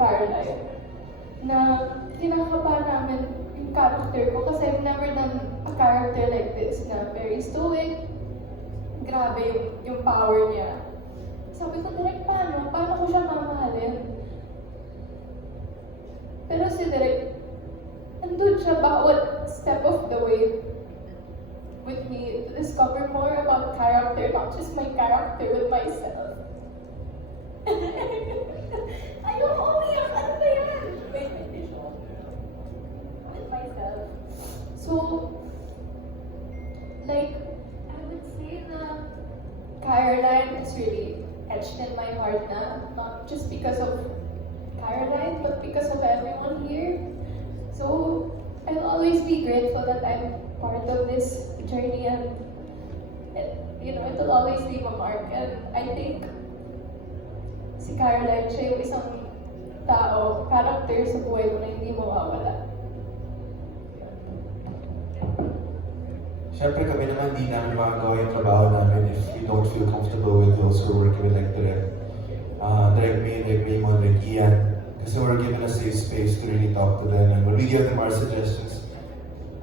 Caroline na kinakabahan namin yung character ko kasi I've never done a character like this na very stoic, grabe yung power niya. Sabi ko, Direk, paano? Paano ko siya mamahalin? Pero si Direk, nandun siya bawat step of the way with me to discover more about character, not just my character, with myself. Ayoko umiyak! Ano ba yan? Wait, with myself. So, like, I would say that Caroline is really etched in my heart na, not just because of Caroline, but because of everyone here. So, I'll always be grateful that I'm part of this journey and you know, it'll always leave a mark. And I think si Caroline, siya yung isang tao, character sa buhay mo na hindi mawawala. Siyempre kami naman di namin makagawa yung trabaho namin if we don't feel comfortable with those who are working with like Direk. Direk May, Direk Raymond, Direk Ian. Kasi we're given a safe space to really talk to them and when we give them our suggestions.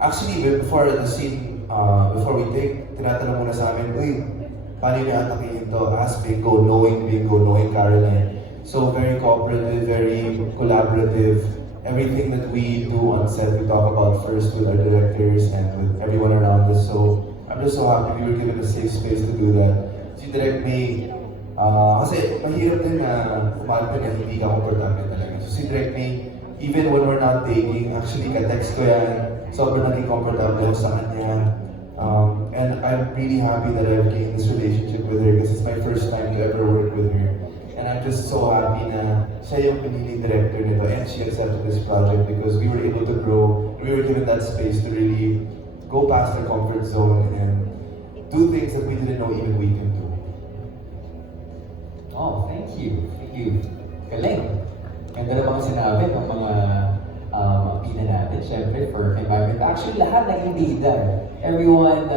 Actually, before the scene, before we take, tinatanong muna sa amin, uy, paano yung atakihin to? Ask Bingo, knowing Caroline. So very cooperative, very collaborative. Everything that we do on set, we talk about first with our directors and with everyone around us. So I'm just so happy we were given a safe space to do that. Si Direk May, kasi mahirap din na umalapin na hindi ka komportable talaga. So si Direk May, even when we're not taking, actually ka-text ko yan, sobrang naging comfortable ako sa kanya. And I'm really happy that I've gained this relationship with her because it's my first time to ever work with her. And I'm just so happy na siya yung piniling director nito and she accepted this project because we were able to grow. We were given that space to really go past our comfort zone and do things that we didn't know even we can do. Oh, thank you. Thank you. Galing. Ganda na mga sinabi ng mga pina natin, syempre, for environment. Actually, lahat naging bida. Everyone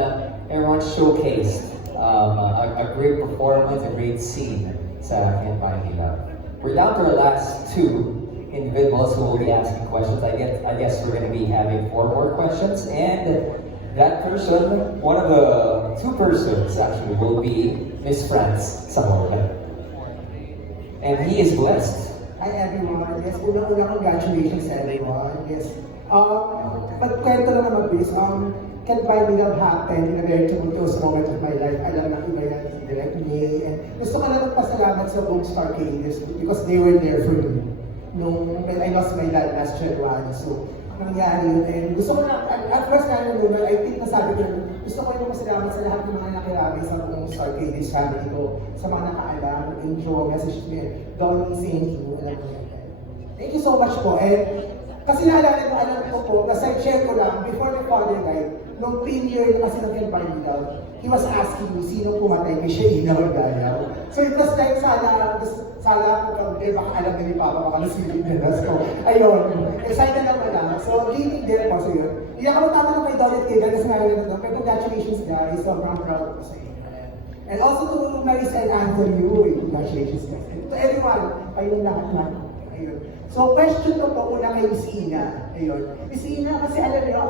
showcased a great performance, a great scene sa Can't Buy Me Love. We're down to our last two individuals who will be asking questions. I guess we're going to be having 4 more questions, and that person, one of the 2 persons actually, will be Miss France Zamora. And he is blessed. Hi everyone. Yes, unang-unang congratulations everyone. Yes. Magkwento lang naman please. Can't Buy Me Love happened in a very tumultuous moment of my life. Alam na iba yan si Direk May. And gusto ko lang magpasalamat sa buong Star Cadence because they were there for me. When I lost my dad last January. So, nangyari yun. And gusto ko na, at first na nanonood, I think nasabi ko yun, gusto ko yung masalamat sa lahat ng mga nakirami sa buong Star Cadence family ko. Sa mga nakaalam, intro, message niya, Donnie, thank you. Thank you so much po. And kasi alam ko po, kasi share ko lang, before my father died, nung premiere kasi ng Can't Buy Me Love, he was asking me, sino pumatay kay Sheina or Dayaw? So it was like, sana ko kung baka alam na ni Papa, baka nasilip nila. So, ayun, excited lang pala. So, gaming din po sa yun. Iyak ako tatanong kay Donnie Kagan, kasi nga rin pero congratulations guys, sobrang proud ko sa inyo. And also to Maris and Anthony, congratulations guys. And to everyone, kayong lahat na. Ayun. So, question ko po una kay Miss Ina. Ayun. Miss Ina, kasi alam niyo,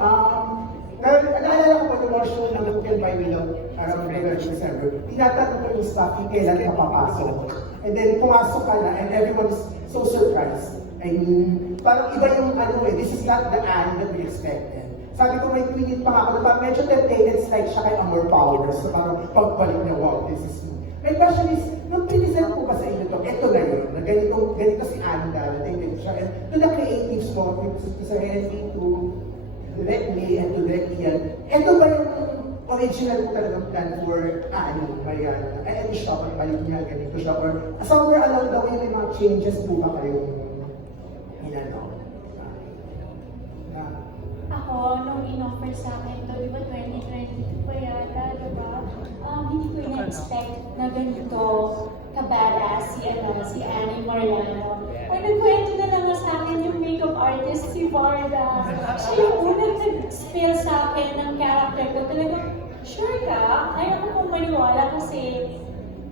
naalala ko po yung show ng Can't Buy Me Love, November, December. Tinatanong ko yung staff yung kailan ka papasok. And then, pumasok ka na, and everyone's so surprised. I mean, parang iba yung this is not the Anne that we expected. Sabi ko, may tweet pa nga ako, na medyo tempted like siya kay Amor Powers. So parang pagbalik niya, wow, this is me. My question is, nung pinisend po ba sa inyo to, eto na yun, na ganito si Anne dadating din siya. And to the creatives po, to sa Henry, to Direk May, and to Direk Ian, eto ba yung original po talagang plan for Anne, Mariana? Ano siya, pagbalik niya, ganito siya, or somewhere along the way, may mga changes po ba kayong inano? Ako, nung in-offer sa akin to, di ba 2022 pa yata, di ba? Hindi ko na-expect na ganito kabadass si Annie Mariano. Ay, nagkwento na naman sa akin yung makeup artist, si Varda. Siya yung unang nag-spill sa akin ng character ko. Talagang, sure ka? Ayaw ko pong maniwala kasi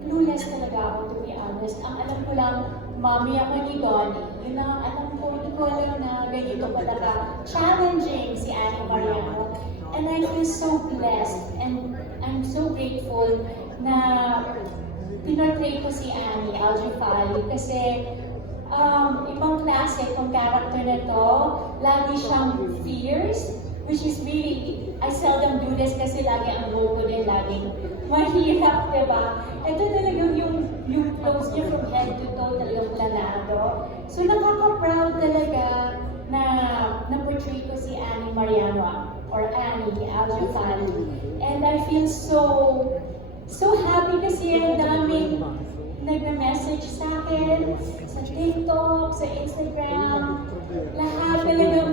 clueless talaga ako, to be honest. Ang alam ko lang, mommy ako ni Donnie. Yun ang alam ko, hindi ko alam na ganito pala ka challenging si Annie Mariano. And I feel so blessed and I'm so grateful na pinortray ko si Annie Aljufali kasi ibang klase itong character na to. Lagi siyang fierce, which is really, I seldom do this kasi lagi ang role ko din laging mahirap, diba? Ito talagang yung clothes niya from head to toe talagang planado. So nakaka-proud talaga na na-portray ko si Annie Mariano or Annie Aljufali. And I feel so happy kasi ang daming nagme-message sa akin, sa TikTok, sa Instagram, lahat talagang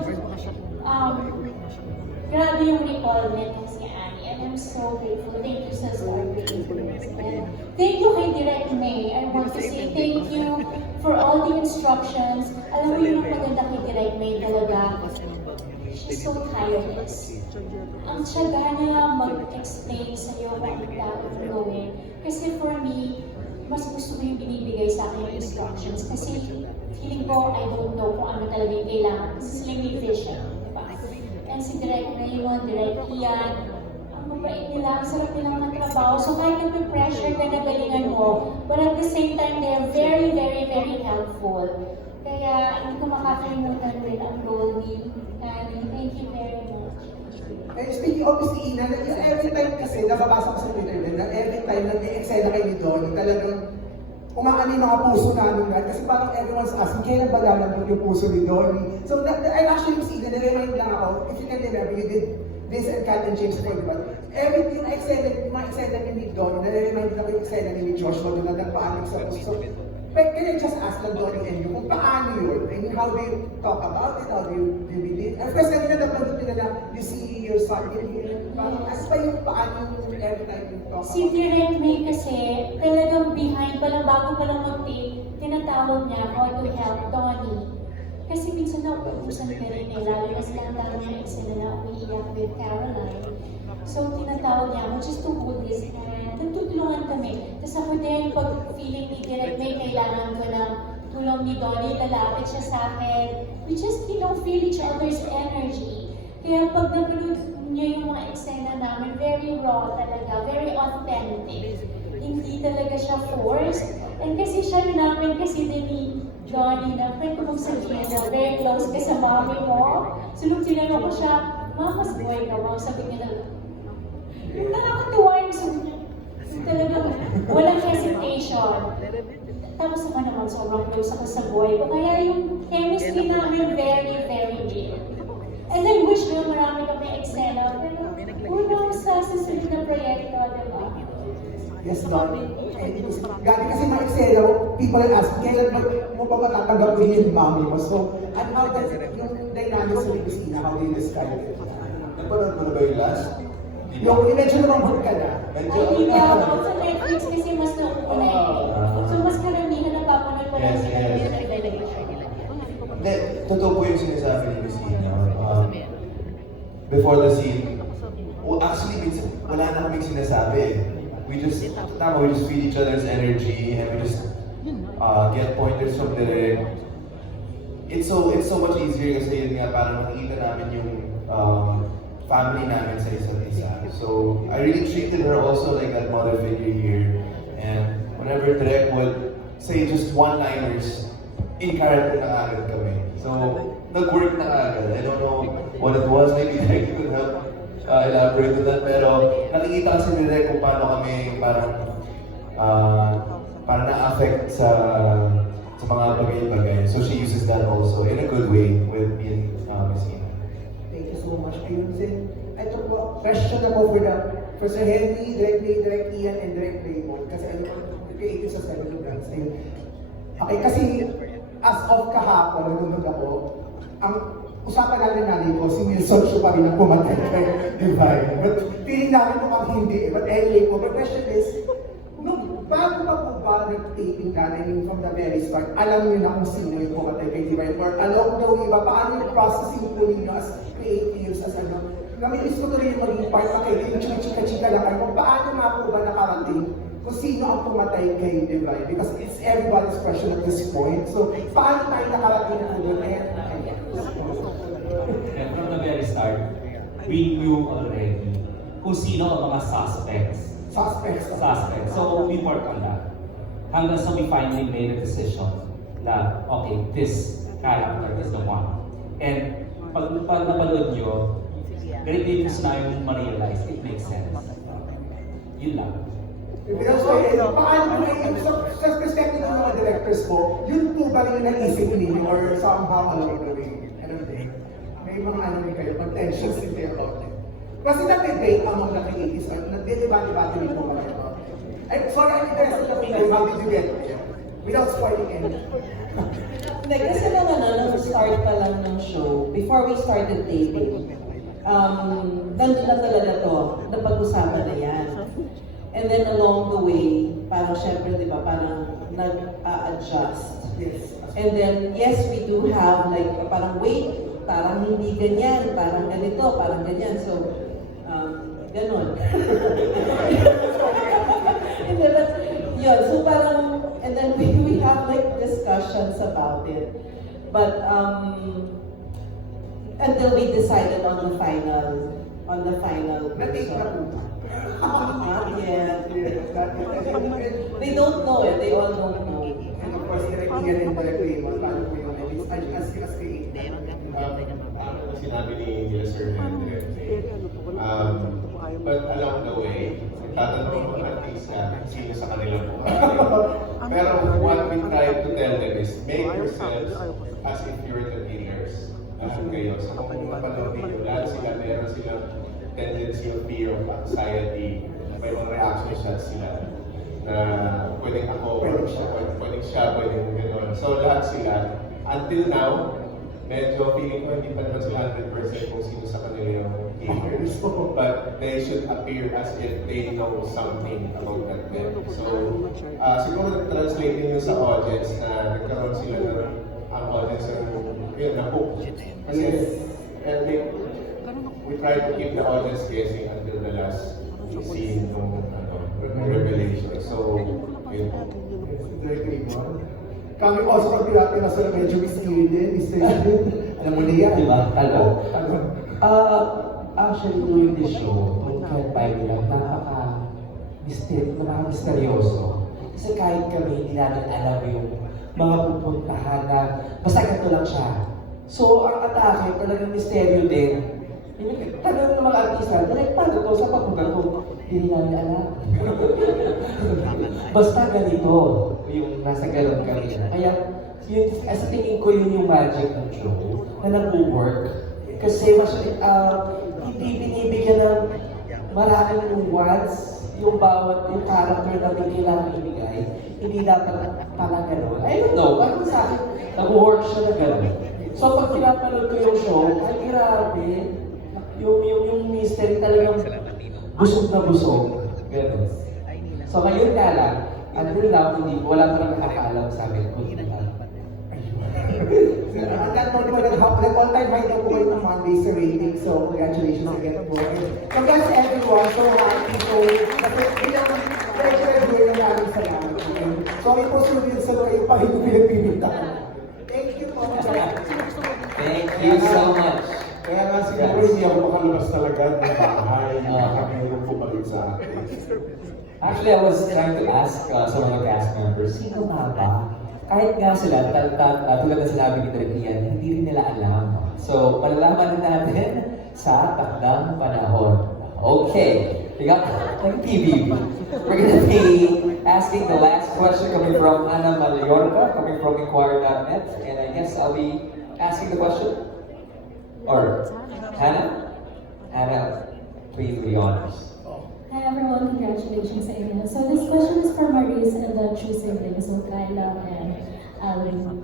grabe yung recallment ng si Annie, and I'm so grateful. Thank you sa Stargate. And thank you kay Direct May. I want to say thank you for all the instructions. Alam mo yung maganda kay Direct May talaga. She's so tireless. Ang tiyaga niya mag-explain sa'yo kung ano dapat gawin. Kasi for me, mas gusto ko yung binibigay sa akin yung instructions. Kasi feeling ko, I don't know kung ano talaga yung kailangan. Kasi sila may vision. And si Direct Raymond, Direct Ian, ang mabait nila, ang sarap nilang magtrabaho. So kahit nagpe-pressure ka na galingan mo, but at the same time, they're very, very, very helpful. Kaya hindi ko makakalimutan rin ang role ni Annie. Thank you very much. And speaking of Miss Ina, every time kasi, nababasa ko sa Twitter din, na every time nag-i-excel kayo ni Donnie, talagang umaano yung mga puso namin lahat. Kasi parang everyone's asking, kailan ba lalabog yung puso ni Donnie? So, I'm actually Miss Ina, na-remind lang ako, if you can remember, you did this and Cat and James for diba? Everything na excited, mga excited ni Donnie, na-remind lang ako yung excited ni Joshua, doon na nagpaanig sa puso. But can I just ask lang Donnie and you, kung paano yun? I mean, how do you talk about it? How do you believe? And of course, kanina nabanggit nila na you see your son in here. Parang, as pa yung paano yung every time you talk about Si Direct May kasi, talagang behind pa lang, bago pa lang mag-tape, tinatawag niya how to help Donnie. Kasi minsan nauubusan ka rin eh, lalo na silang tanong na isa na umiiyak with Caroline. So, tinatawag niya ako just to hold his hand. Nagtutulungan kami. Tapos ako din, pag feeling ni Direct May, kailangan ko ng tulong ni Donnie, lalapit siya sa akin. We just, feel each other's energy. Kaya pag napanood niyo yung mga eksena namin, very raw talaga, very authentic. Hindi talaga siya forced. And kasi siya namin, kasi din ni Johnny na friend ko mong sabihin na very close ka sa mami mo. So nung tinanong ko siya, Mama's boy ka mo, sabi niya na, yung nakakatuwa yung sabi niya, talagang walang hesitation. Tapos ako naman, sobrang close ako sa boy ko. Kaya yung chemistry namin very, very real. And I wish na marami kami eksena, pero who knows sa susunod na proyekto, diba? yes, Donnie. Gati kasi mga eksena, people are asking, kailan mo ba matatanggapin yung mami mo? So, and how does yung dynamics sa Miss Ina, how do you describe it? Napanood mo na ba yung last? Yung medyo lumambot ka na. Ay, hindi ako sa Netflix kasi mas nauna eh. So, mas karamihan na papanood ko lang sa Netflix. Hindi, totoo po yung sinasabi ni Miss Ina. Before the scene, actually, wala na kaming sinasabi. We just feel each other's energy and we just get pointers from Direk. It's so much easier kasi yun nga, parang makikita namin yung family namin sa isa't isa. So, I really treated her also like that mother figure here. And whenever Direk would say just one-liners, in character na agad kami. So, nag-work na agad. I don't know what it was. Maybe Direk could help elaborate on that. Pero nakikita kasi ni Direk kung paano kami parang na-affect sa mga bagay-bagay. So, she uses that also in a good way with me and Miss Ina. Thank you so much. Ayun din. Ito po, question na po for Sir Henry, Direct May, Direct Ian, and Direct Raymond. Kasi ano po, creative sa 7 brands. Ayun. Okay, kasi as of kahapon, nanonood ako, ang usapan namin namin ko, si Wilson siya pa rin ang pumatay kay Divine. But feeling namin mukhang hindi. But anyway po, the question is, bago pa po ba nag-taping natin from the very start, alam niyo na kung sino yung pumatay kay Divine? Or along the way ba, paano yung processing po ninyo as creatives, as ano? Namilis ko tuloy yung maging part na kayo, yung chika-chika lang kayo, paano nga po ba nakarating kung sino ang pumatay kay Divine because it's everybody's question at this point. So, paano tayo nakarating na doon? And from the very start, we knew already kung sino ang mga suspects. Suspects. So we worked on that. Hanggang sa we finally made a decision na, okay, this character is the one. And pag napanood nyo, very difficult na yung ma-realize, it makes sense. Yun lang. Because paano sa perspective ng mga directors mo, yun po ba rin yung naisip ninyo or somehow along the way? May mga ano rin kayo, tensions in there about it. Kasi nag-debate among the creatives, nag-debate-debate rin po ba kayo? Sorry, I'm interested na kayo, how did you get there? Without spoiling anything. Hindi, kasi nung start pa lang ng show, before we started taping, nandun na talaga to, napag-usapan na yan. And then along the way, parang syempre, di ba, parang nag-adjust. Yes. And then, yes, we do have like, parang wait, parang hindi ganyan, parang ganito, parang ganyan. So, ganon. And then, yun, so parang, and then we have like discussions about it. But, until we decided on the final Na-take na po. Not yet. They don't know it, they all don't know. And of course, direct Ian and direct Raymond, paano po yung as creative? Sinabi ni Sir Hendrik, but along the way, tatanong mo artista, sino sa kanila po. Pero what we try to tell them is, make yourselves as if you're the killers. Lahat kayo. So kung mapanood ninyo, lahat sila, meron silang tendency of fear, of anxiety, may mga reaction shots sila na pwedeng ako, pwedeng siya, pwedeng gano'n. So lahat sila, until now, medyo feeling ko hindi pa naman sila 100% kung sino sa kanila yung killers. But they should appear as if they know something about that them. So, siguro translate nyo sa audience na nagkaroon sila ng ang audience yun, na-hook. Kasi, we try to keep the audience guessing until the last scene ng revelation. So, yun. Direct Raymond. Kami also pag pinapin na sila medyo mystery din, alam mo na yan. Diba? Alam. Actually, during the show, kung kahit lang, napaka-misteryoso. Kasi kahit kami, hindi natin alam yung mga pupuntahan na basta ganito lang siya. So, ang atake, talagang misteryo din. Tanong ng mga artista, paano to sa pagpugan ko? Hindi namin alam. Basta ganito, yung nasa galon kami. Kaya, yun, sa tingin ko yun yung magic ng show na nag-work. Kasi hindi binibigyan ng maraming nuance yung bawat yung character na may kailangan ibigay. Hindi dapat parang gano'n. I don't know, parang sa akin, nag-work siya na gano'n. So pag pinapanood ko yung show, ay grabe, yung mystery talagang busog na busog. Gano'n. So ngayon nga lang, until now, wala pa nang nakakaalam sa amin kung hindi na. At that point, all-time high na po kayo ng Monday sa rating. So, congratulations again po. Congrats everyone. So happy po. Kasi bilang pleasure na namin sa lahat. Sorry po, Sylvia, sa mga yung pinagpipinta. Thank you po. Thank you so much. Kaya nga siguro hindi ako makalabas talaga ng bahay. Nakakahirap po balik sa akin. Actually, I was trying to ask sa mga cast members, sino nga ba? Kahit nga sila, tulad na sinabi ni Trikian, hindi rin nila alam. So, palalaman natin sa takdang panahon. Okay, we got PBB. We're gonna be asking the last question coming from Ana Mallorca, coming from Inquirer.net, and I guess I'll be asking the question. Or, Hannah? Hannah, please be honest. Hi everyone, congratulations sa inyo. So this question is for Maris and the two siblings, so Kyla and Alvin.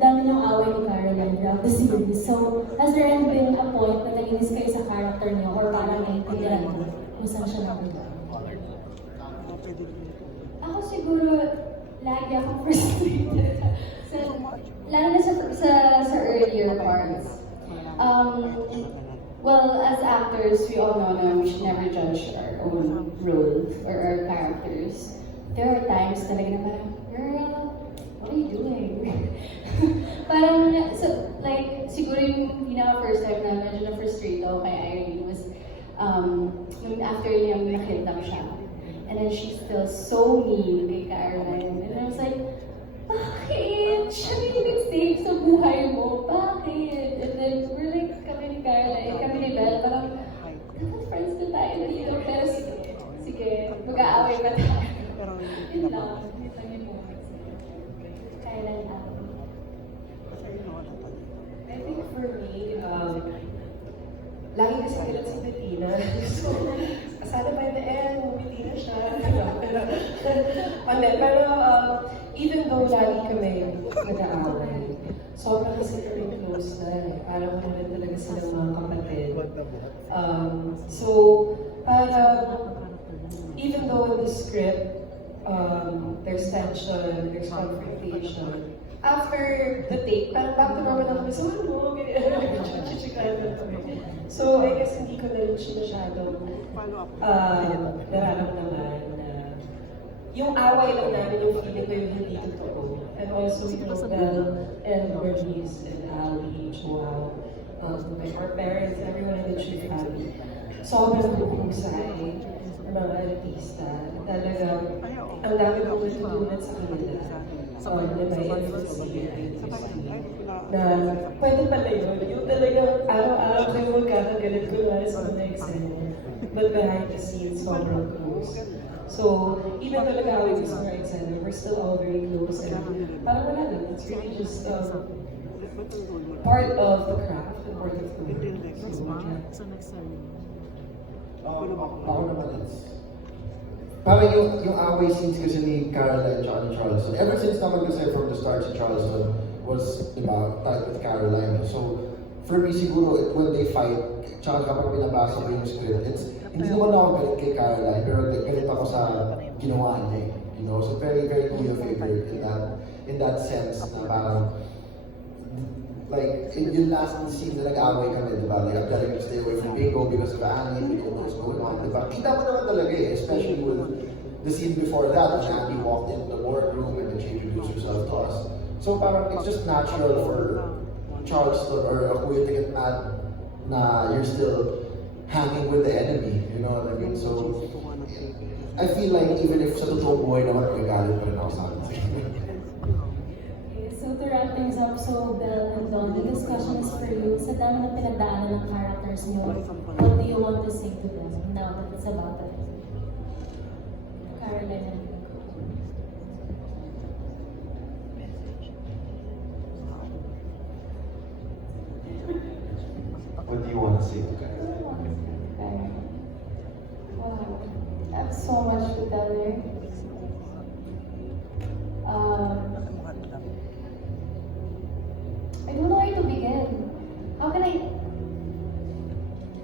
Dami ng away ni Caroline throughout the series. So has there been a point na nainis kayo sa character niyo or parang naiintindihan niyo kung saan siya napunta? Ako siguro, lagi akong frustrated. Lalo na sa earlier parts. Well, as actors, we all know that we should never judge our own role or our character characters, there are times talaga na parang, girl, what are you doing? Parang, so, like, siguro yung pinaka-first time na medyo na-frustrate ako kay Irene was yung after niyang nakidnap siya. And then she's still so mean kay Caroline. And I was like, bakit? Siya na yung nag-save sa buhay mo. Bakit? And then we're like, kami ni Caroline, kami ni Belle, parang, dapat friends na tayo dito. Pero sige, mag-aaway pa tayo. Yun lang. Yun lang yung moments. Caroline, I think for me, lagi kasi galit si Bettina. So, sana by the end, bumiti na siya. Pero even though lagi kami nag-aaway, sobrang kasi kami close na eh. Parang muna talaga silang mga kapatid. So, parang even though in the script, there's tension, there's confrontation, after the take, parang back to normal na kami. So, ano? So, I guess hindi ko na rin siya masyadong nararamdaman na yung away lang namin, yung feeling ko yung hindi totoo. And also, you know, Belle and Bernice and Ali, Joao, our parents, everyone in the True family. Sobrang husay ng mga artista. Talagang, ang dami kong natutunan sa kanila. Na may empathy and na pwede pala yun. Yung talagang araw-araw kayo magkakagalit ko na sa mga eksena. But behind the scenes, sobrang close. So, even though nag-away sa mga eksena, we're still all very close. And parang wala lang. It's really just part of the craft, part of the work. So, Ako naman parang yung away scenes kasi ni Caroline at ni Charleston. Ever since naman kasi from the start si Charleston was, diba, tied with Caroline. So, for me siguro, when they fight, tsaka kapag pinabasa ko yung script, hindi naman ako galit kay Caroline, pero galit ako sa ginawa niya. You know, so very, very Kuya favorite in that sense na parang, like, in yung last scene na nag-away kami, diba? Like, I'm telling you to stay away from Bingo because of Annie, we don't know what's going on, diba? Kita mo naman talaga eh, especially with the scene before that, when Annie walked into the boardroom and then she introduced herself to us. So parang it's just natural for Charleston or Kuya to get mad na you're still hanging with the enemy, you know what I mean? So, I feel like even if sa totoong buhay naman, magagalit pa rin ako sa akin. So to wrap things up, so Belle and Don, the discussion is for you. Sa dami ng pinagdaanan ng characters niyo, what do you want to say to them now that it's about it? Caroline and What do you want to say to guys? Wow, I have so much to tell you. I don't know where to begin. How can I?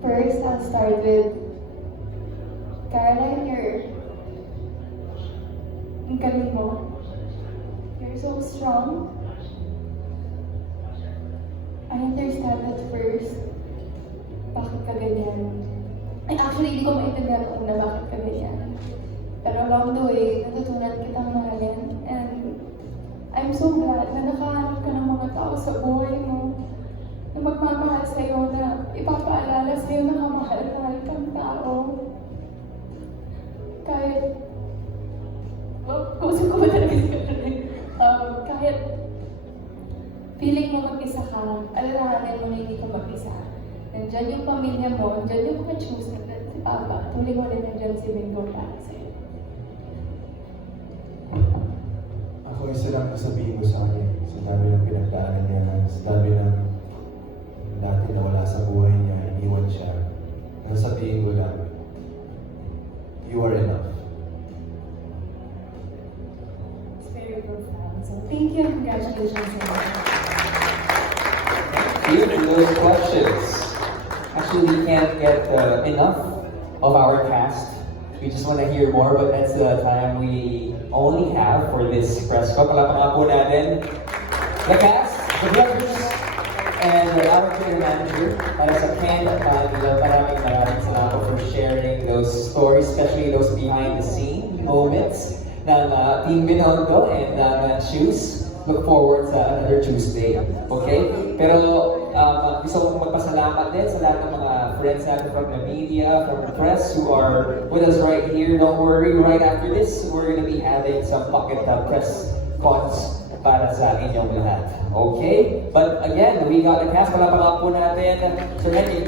First, I'll start with Caroline. Ang galing mo. You're so strong. I understand at first bakit ka ganyan. Actually, hindi ko maintindihan kung na bakit ka ganyan. Pero along the way, natutunan kitang mahalin. And I'm so glad na nakahanap ka ng mga tao sa buhay mo na magmamahal sa'yo, na ipapaalala sa'yo na kamahal-mahal kang tao. Kahit, kusog ko ba talaga kahit feeling mo mag-isa ka, alalahanin mo na hindi ka mag-isa. Nandiyan yung pamilya mo, nandiyan yung mga chosen, at si Papa, tuloy mo rin nandiyan si Bingo para sa'yo. Ako isa lang sabihin ko sa akin, sa dami ng pinagdaanan niya, sa dami ng dati na wala sa buhay niya, iniwan siya. Nasabihin ko lang, you are enough. It's very profound. So thank you and congratulations. Thank you for those questions. Actually, we can't get enough of our cast. We just want to hear more, but that's the time we only have for this press con. Palakpakan po natin the cast, the brothers, and our creative manager para sa Ken at Maraming salamat for sharing those stories, especially those behind the scene. moments ng Team Binondo and Shoes. Look forward sa another Tuesday. Okay? Pero gusto kong magpasalamat din sa lahat ng mga friends natin from the media, from the press who are with us right here. Don't worry, right after this, we're gonna be having some pocket press cons para sa inyong lahat. Okay? But again, we got the cast. Palapakap po natin. Sir Henry,